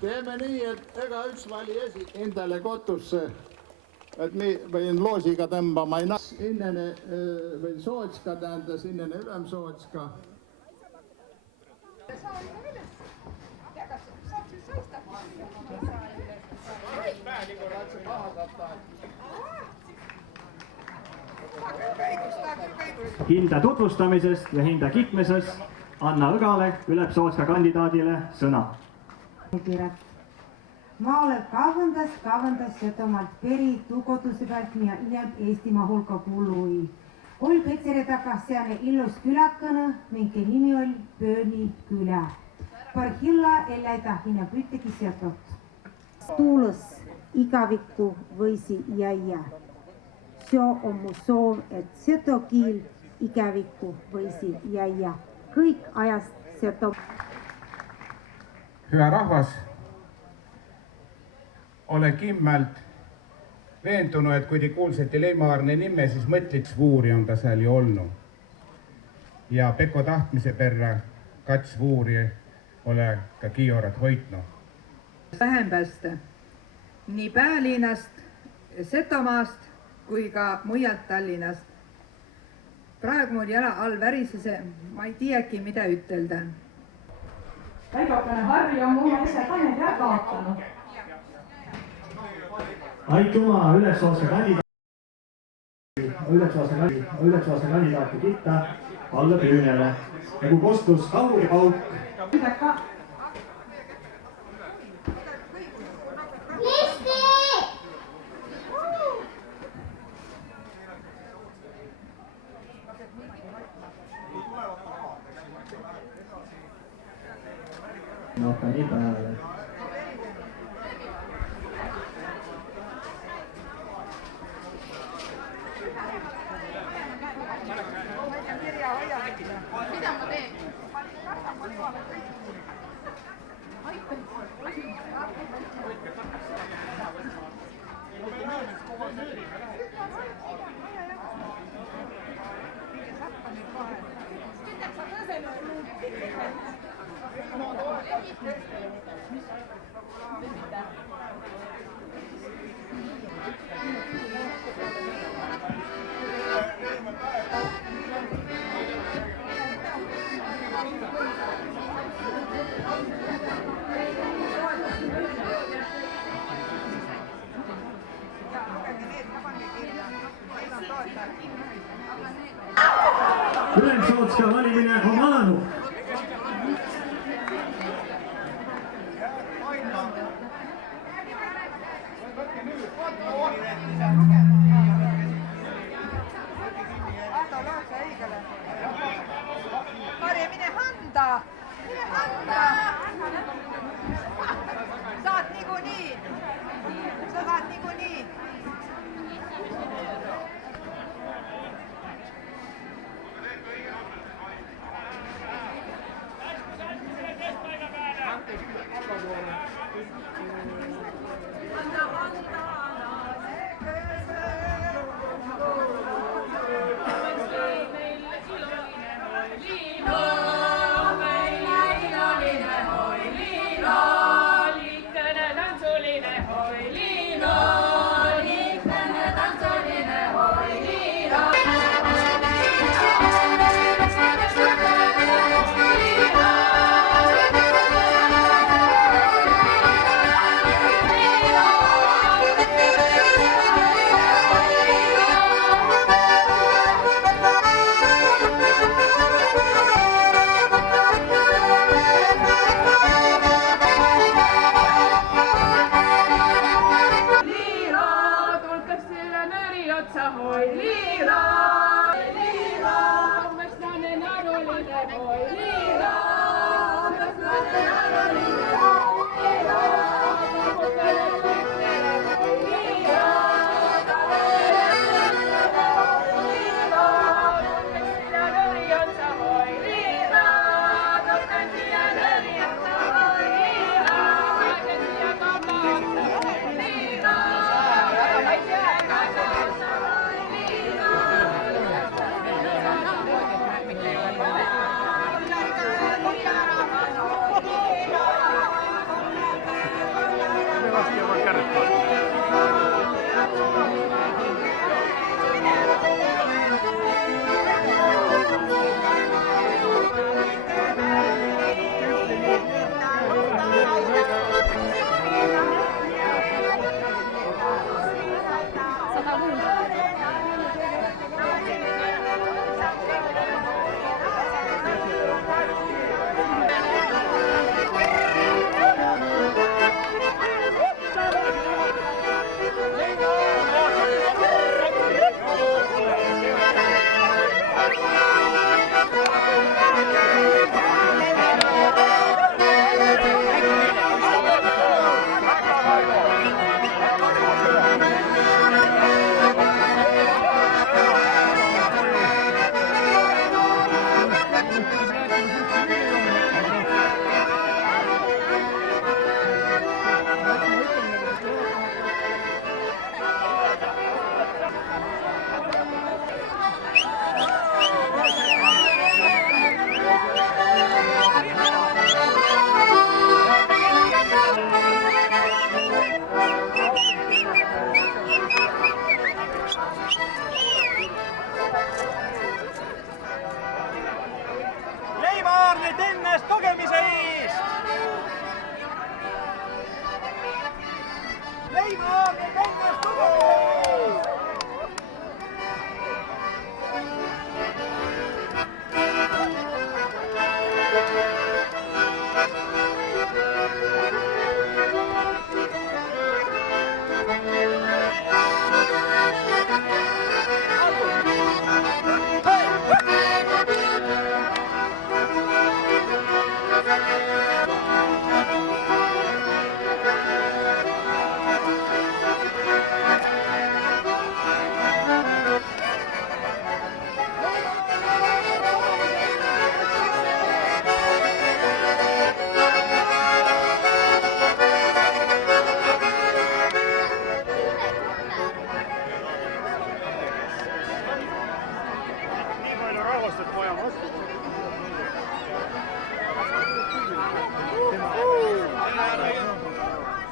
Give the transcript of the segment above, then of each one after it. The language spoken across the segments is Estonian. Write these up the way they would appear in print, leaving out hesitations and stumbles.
Teeme nii, et ega üks vali endale kotusse, et me võin loosiga tõmbama ei näe. Innene või Sootska tähendas, innene Ülemsootska. Hinda tutvustamisest ja hinda kiitmisest Anna Õgale, Ülemsootska kandidaadile sõna. Ma olen kavandas Setomaalt peri tuukotuse pealt minä inem Eestimaa hulka kuului. Oli Petseri takas seane illus külakana, minkä nimi oli Pööni kylä. Parhilla eläitä hinä pyttikin Setot. Tuulos ikävikku võisi jäijä. Se on mun soov, et setokiil ikävikku võisi jäijä. Kõik ajast Seto. Hyvä rahvas, olen kimmalt veendunud, et kui te kuulsite Leimaarne nime, siis mõtliks Vuuri on ta seal ju olnud. Ja Pekko tahtmise perra kats Vuuri ole ka Kiiorat hoidnud. Vähem päästä nii Päälinnast, Setomaast kui ka mujalt Tallinnast. Praegu mul jala all värisese, ma ei tiedäkin mitä ütelda. Väikokene Harri on mulle ise ka need ära kaotanud. Aituma Ülemsootska kandidaati kitta Kalle Püünele. Ja kui kostus Kauri Pauk. No ka nii pääle. Mitä mä teen? Ülemsootska valimine on alanud. Harri, mine handa! Mine handa! Saat niikuinii! Sä saat niikuinii!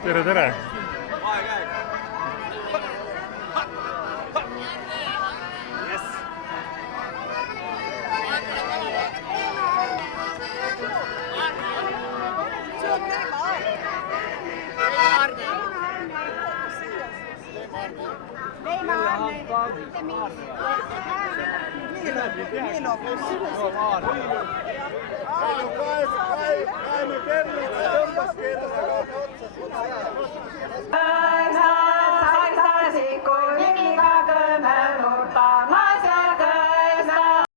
tere, tere! Niilo.